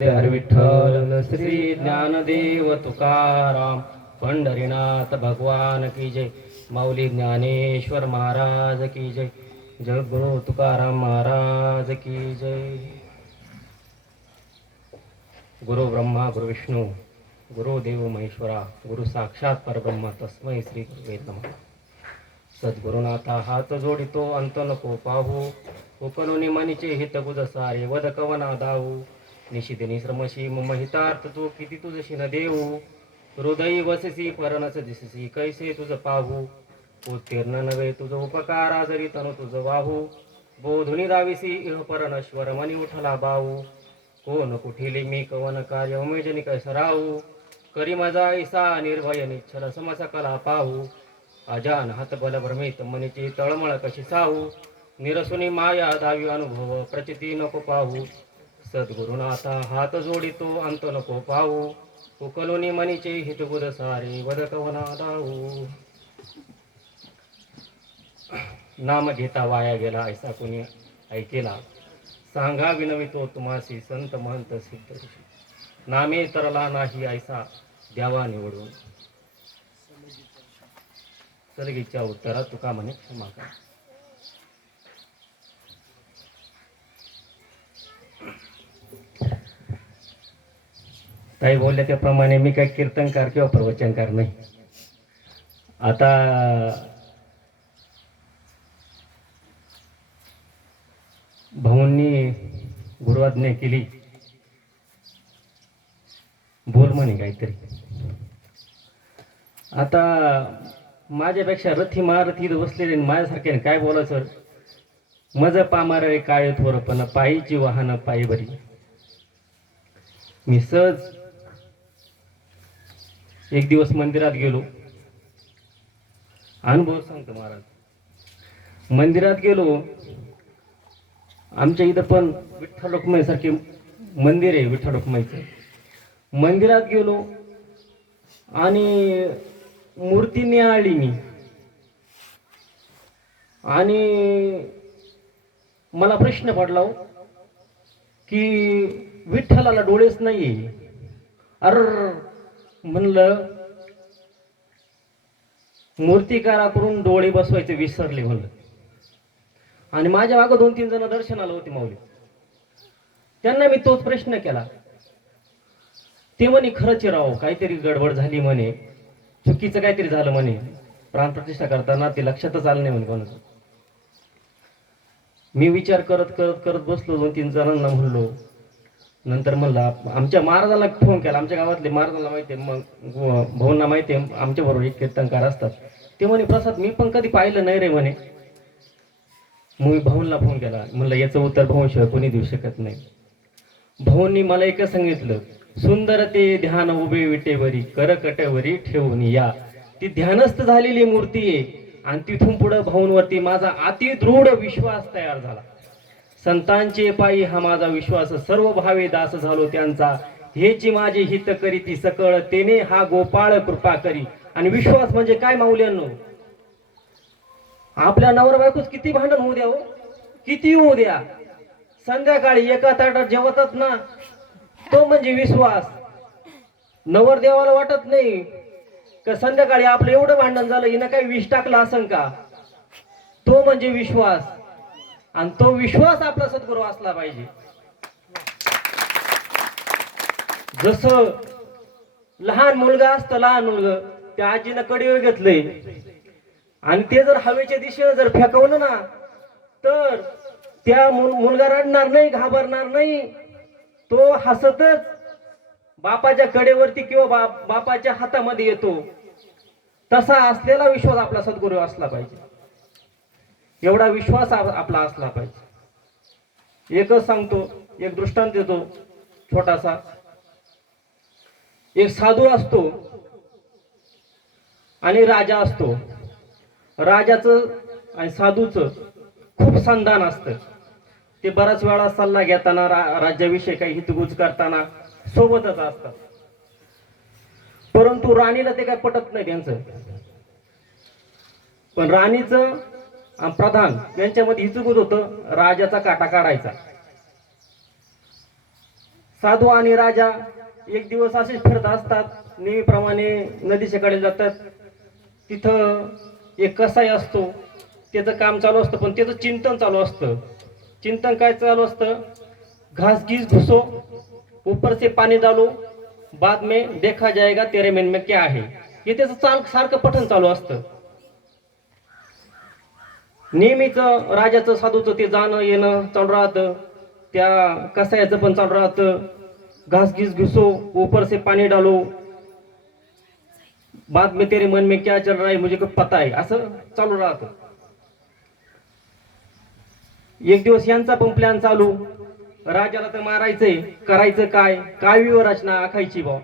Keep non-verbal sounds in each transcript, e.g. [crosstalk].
हर विठ्ठल श्री ज्ञानदेव तुकाराम पंढरीनाथ भगवान की जय माऊली ज्ञानेश्वर महाराज की जय जगगुरु तुकाराम महाराज की जय। गुरु ब्रह्मा गुरु विष्णू गुरु देव महेश्वरा गुरु साक्षात परब्रह्म तस्मै श्री गुरुवे सद्गुरुनाथा हात जोडितो अंत नको पाहू उपनुनी मनीचे हित गुज सारे वद कवना दाऊ। निशिदिनी श्रमशी मम हितार्थ तू किती तुझशी न देऊ. हृदयी वससी परणस दिससी कैसे तुझ पाहू. उत्तीर्ण नव्हे तुझ उपकारा जरी तनु तुझ वाहू. बोधुनी दाविसी इह परनश्वर मनी उठला बाऊ कोण कुठिली मी कवन कार्य उमेजनी कैसराऊ करी माझा ऐसा निर्भय निच्छल समस कला पाहू. अजान हात बल भ्रमित मनीची तळमळ कशी साहू. निरसुनी माया दावी अनुभव प्रचिती नको पाहू. सद्गुरुनाथा हात जोडितो अंत नको पाहू. उकलोनी मनीचे हितगुर सारे वदकवना दाऊ नाम घेता वाया गेला ऐसा कोणी ऐकेला. सांगा विनवितो तुम्हासी संत महंत सिद्ध ऋषी. नामे तरला नाही ऐसा द्यावा निवडून. सलगीच्या उत्तरात तुका म्हणे क्षमा करा. ताई बोलल्या त्याप्रमाणे मी काही कीर्तनकार किंवा प्रवचनकार नाही. आता भाऊंनी गुरुवाज्ञा केली. बोल म्हणे काहीतरी. आता माझ्यापेक्षा रथी महारथी बसलेले आणि माझ्यासारख्याने काय बोलायचं? मज पामार काय थोरपण पायीची वाहनं पायी बरी मी सहज एक दिवस मंदिरात गेलो. अनुभव सांगतो महाराज. मंदिरात गेलो. आमच्या इथं पण विठ्ठल रुक्माईसारखे मंदिर आहे विठ्ठल रुक्माईचं मंदिरात गेलो आणि मूर्ती निहाळली मी. आणि मला प्रश्न पडला हो, की विठ्ठलाला डोळेच नाही अर म्हणलं मूर्तिकाराकडून डोळे बसवायचे विसरले म्हणलं. आणि माझ्या मागं दोन तीन जण दर्शनाला होते माऊली. त्यांना मी तोच प्रश्न केला. ते म्हणे खरंच राहो काहीतरी गडबड झाली म्हणे. चुकीचं काहीतरी झालं म्हणे. प्राणप्रतिष्ठा करताना ते लक्षातच आलं नाही म्हणे कोणाचं. मी विचार करत करत करत बसलो दोन तीन जणांना म्हणलो नंतर म्हणलं आमच्या महाराजाला फोन केला. आमच्या गावातले महाराजाला माहिती आहे मग भाऊंना माहिती आहे आमच्या बरोबर एक कीर्तनकार असतात. ते म्हणे प्रसाद मी पण कधी पाहिलं नाही रे म्हणे. मी भाऊंना फोन केला. म्हणलं याचं उत्तर भाऊंशिवाय कोणी देऊ शकत नाही. भाऊंनी मला एकच सांगितलं सुंदर ते ध्यान उभे विटेवरी करकटेवरी ठेवून या. ती ध्यानस्थ झालेली मूर्ती आहे. आणि तिथून पुढे भाऊंवरती माझा अति दृढ विश्वास तयार झाला. संतांचे पायी हा माझा विश्वास सर्व भावे दास झालो त्यांचा. हेची माझे हित करी ती सकळ तेने हा गोपाळ कृपा करी. आणि विश्वास म्हणजे काय माऊल्यांनो? आपल्या नवर बायकोच किती भांडण होऊ द्या हो. किती होऊ द्या. संध्याकाळी एका ताटात जेवतात ना तो म्हणजे विश्वास. नवरदेवाला वाटत नाही का संध्याकाळी आपलं एवढं भांडण झालं हिनं काही विष टाकलं असं का? तो म्हणजे विश्वास. आणि तो विश्वास आपला सद्गुरू असला पाहिजे. जसं लहान मुलगा असत लहान मुलग त्या आजीनं कडीवर घेतलंय. आणि ते जर हवेच्या दिशेनं जर फेकवलं ना तर त्या मुल- मुलगा रडणार नाही घाबरणार नाही. तो हसतच बापाच्या कडेवरती किंवा बाप बापाच्या हातामध्ये येतो. तसा असलेला विश्वास आपला सद्गुरू असला पाहिजे. एवढा विश्वास आपला असला पाहिजे. एकच सांगतो एक दृष्टांत देतो छोटासा. एक साधू असतो आणि राजा असतो. राजाचं आणि साधूचं खूप संधान असतं. ते बराच वेळा सल्ला घेताना रा- राज्याविषयी काही हितगुज करताना सोबतच असतात. परंतु राणीला ते काय पटत नाही त्यांचं. पण राणीचं प्रधान यांच्यामध्ये हिचकुत होतं राजाचा काटा काढायचा. साधू आणि राजा एक दिवस असेच फिरत असतात नेहमीप्रमाणे नदीच्या कडे जातात. तिथं एक कसाई असतो त्याचं काम चालू असतं पण त्याचं चिंतन चालू असतं. चिंतन काय चालू असतं? घास घीस घुसो ऊपर से पाणी डालो बाद में देखा जाएगा तेरे मन में क्या आहे? हे त्याचं चाल सारखं पठण चालू असतं. नेहमीच राजाचं साधूचं ते जाणं येणं चालू राहतं. त्या कसायाचं पण चालू राहतं. घास घीस घुसो ऊपर से पाणी डालो. बाद में तेरे मन में क्या चल रहा है मुझे पता आहे असं चालू राहतं. एक दिवस यांचा पण प्लॅन चालू. राजाला तर मारायचंय. करायचं काय? काय रचना आखायची बा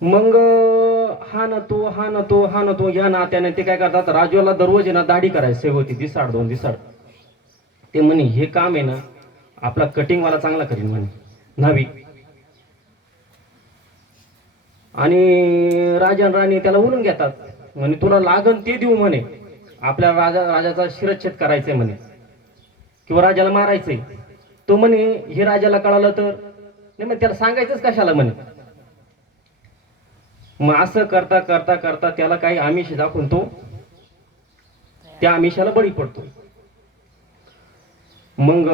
मग हा ना तो हा ना तो हा ना तो या नात्याने ते काय करतात? राजूला दररोज आहे ना दाढी करायची होती दिसाड दोन दिसाड. ते म्हणे हे काम आहे ना आपला कटिंग वाला चांगला करीन म्हणे. नवी. आणि राजा राणी त्याला उलून घेतात. म्हणे तुला लागन ते देऊ म्हणे. आपल्या राजा राजाचा शिरच्छेद करायचंय म्हणे. किंवा राजाला मारायचंय. तो म्हणे हे राजाला कळालं तर. नाही मग त्याला सांगायचंच कशाला म्हणे? मग असं करता करता करता त्याला काही आमिष दाखवून तो त्या आमिषाला बळी पडतो. मग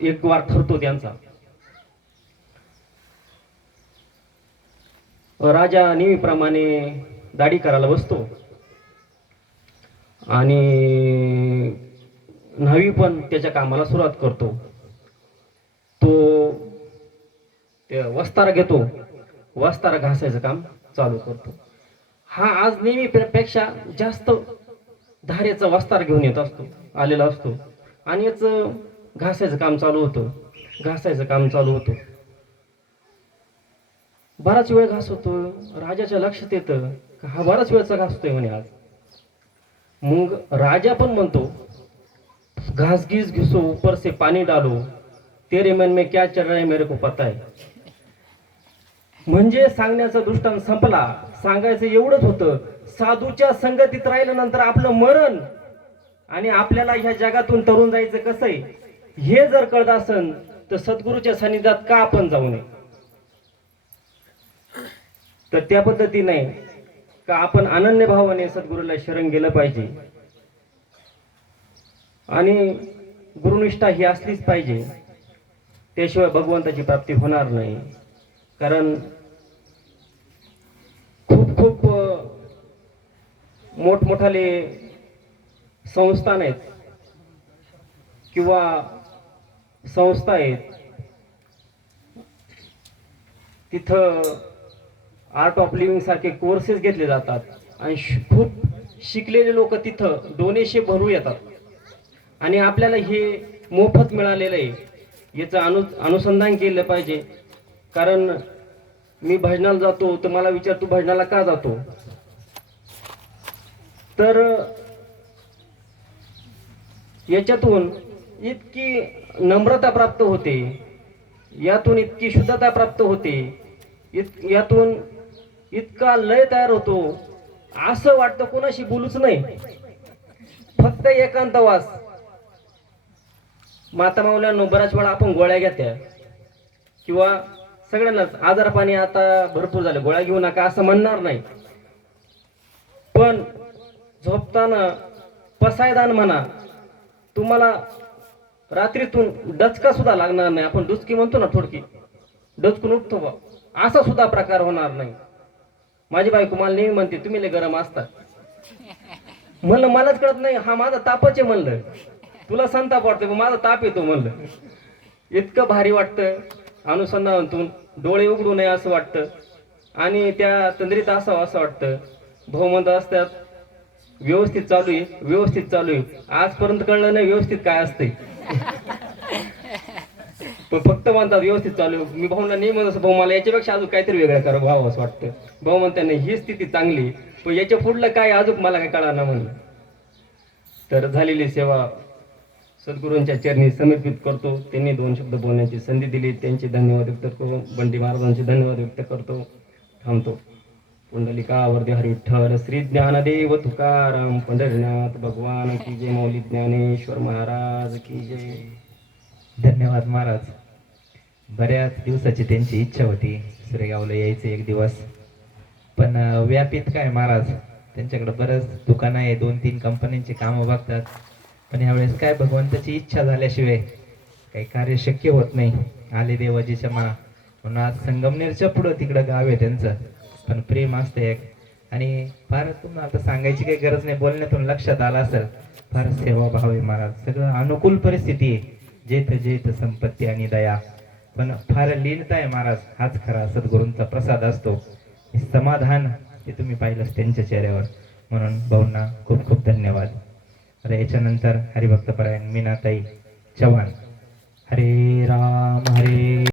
एक वार ठरतो त्यांचा. राजा नेहमीप्रमाणे दाढी करायला बसतो. आणि न्हावी पण त्याच्या कामाला सुरुवात करतो. तो वस्तारा घेतो. वस्तारा घासायचं काम. चालू करतो. हा आज नेहमी पेक्षा जास्त धारेचा वस्तार घेऊन येत असतो आलेला असतो. आणि याच घासायचं काम चालू होतं. घासायचं काम चालू होतं. बराच वेळ घास होतो. राजाच्या लक्षात येतं का हा बराच वेळचा घासतोय म्हणे आज. मग राजा पण म्हणतो घास घीस घिसो ऊपर से डालो. तेरे मन में क्या चल रहा है मेरे को पता है. म्हणजे सांगण्याचा दृष्टांत संपला. सांगायचं एवढंच होतं साधूच्या संगतीत राहिल्यानंतर आपलं मरण आणि आपल्याला ह्या जगातून तरुण जायचं कसं आहे हे जर कळत असन तर सद्गुरूच्या सानिध्यात का आपण जाऊ नये? तर त्या पद्धतीने का आपण अनन्य भावाने सद्गुरूला शरण गेलं पाहिजे? आणि गुरुनिष्ठा ही असलीच पाहिजे त्याशिवाय भगवंताची प्राप्ती होणार नाही. कारण खूप खूप मोठमोठाले संस्थान आहेत किंवा संस्था आहेत. तिथं आर्ट ऑफ लिव्हिंग सारखे कोर्सेस घेतले जातात आणि खूप शिकलेले लोक तिथं डोनेशे भरू येतात. आणि आपल्याला हे मोफत मिळालेलं आहे. याचं अनु अनुसंधान केलं पाहिजे. कारण मी भजनाला जातो तर मला विचार तू भजनाला का जातो? तर याच्यातून इतकी नम्रता प्राप्त होते यातून इतकी शुद्धता प्राप्त होते इत यातून इतका लय तयार होतो असं वाटतं कोणाशी बोलूच नाही. फक्त एकांतवास माता माऊल्यांनो बऱ्याच वेळा आपण गोळ्या घेत्या किंवा सगळ्यांनाच आजारपाणी आता भरपूर झाले. गोळ्या घेऊ नका असं म्हणणार नाही. पण झोपताना पसायदान म्हणा. तुम्हाला रात्रीतून डचका सुद्धा लागणार नाही. आपण डुचकी म्हणतो ना थोडकी. डचकून उठतो बा. असा सुद्धा प्रकार होणार नाही. माझी बायको मला नेहमी म्हणते तुम्ही लय गरम असता. म्हणलं मलाच कळत नाही. हा माझा तापच आहे म्हणलं. तुला संताप वाटतो पण माझा ताप येतो म्हणलं. इतकं भारी वाटतं. अनुसंधानातून डोळे उघडू नये असं वाटतं. आणि त्या तंद्रीत असावं असं वाटतं. भाऊ म्हणत असतात व्यवस्थित चालू आहे व्यवस्थित चालू आहे. आजपर्यंत कळलं नाही व्यवस्थित काय असते [laughs] पण फक्त म्हणतात व्यवस्थित चालू आहे. मी भाऊला नाही म्हणत भाऊ मला याच्यापेक्षा अजून काहीतरी वेगळं करा भाऊ असं वाटतं. भाऊ म्हणतात नाही ही स्थिती चांगली पण याच्या पुढलं काय अजून मला काय कळणार ना म्हणलं तर झालेली सेवा सद्गुरूंच्या चरणी समर्पित करतो. त्यांनी दोन शब्द बोलण्याची संधी दिली. त्यांचे धन्यवाद व्यक्त करतो बंडी महाराजांचे धन्यवाद व्यक्त करतो. थांबतो. पुंडलिका वर्धे हरी विठ्ठल श्री ज्ञानदेव तुकाराम पंढरीनाथ भगवान की जय मौली ज्ञानेश्वर महाराज की जय. धन्यवाद महाराज. बऱ्याच दिवसाची त्यांची इच्छा होती सुरेगावला यायचं एक दिवस. पण व्यापित काय महाराज? त्यांच्याकडे बरंच दुकानं आहे. दोन तीन कंपन्यांची कामं बघतात. पण यावेळेस काय भगवंताची इच्छा झाल्याशिवाय काही कार्य शक्य होत नाही. आले देवाजीच्या मा म्हणून आज संगमनेरच्या पुढं तिकडं गाव आहे त्यांचं. पण प्रेम असतं एक. आणि फार तुम्हाला आता सांगायची काही गरज नाही. बोलण्यातून लक्षात आलं असेल. फार सेवाभाव आहे महाराज. सगळं अनुकूल परिस्थिती आहे. जेथ जेथ संपत्ती आणि दया. पण फार लीनता आहे महाराज. हाच खरा सद्गुरूंचा प्रसाद असतो. समाधान ते तुम्ही पाहिलंच त्यांच्या चेहऱ्यावर. म्हणून भाऊंना खूप खूप धन्यवाद. आता याच्यानंतर हरिभक्तपरायण मीनाताई चव्हाण. हरे राम हरे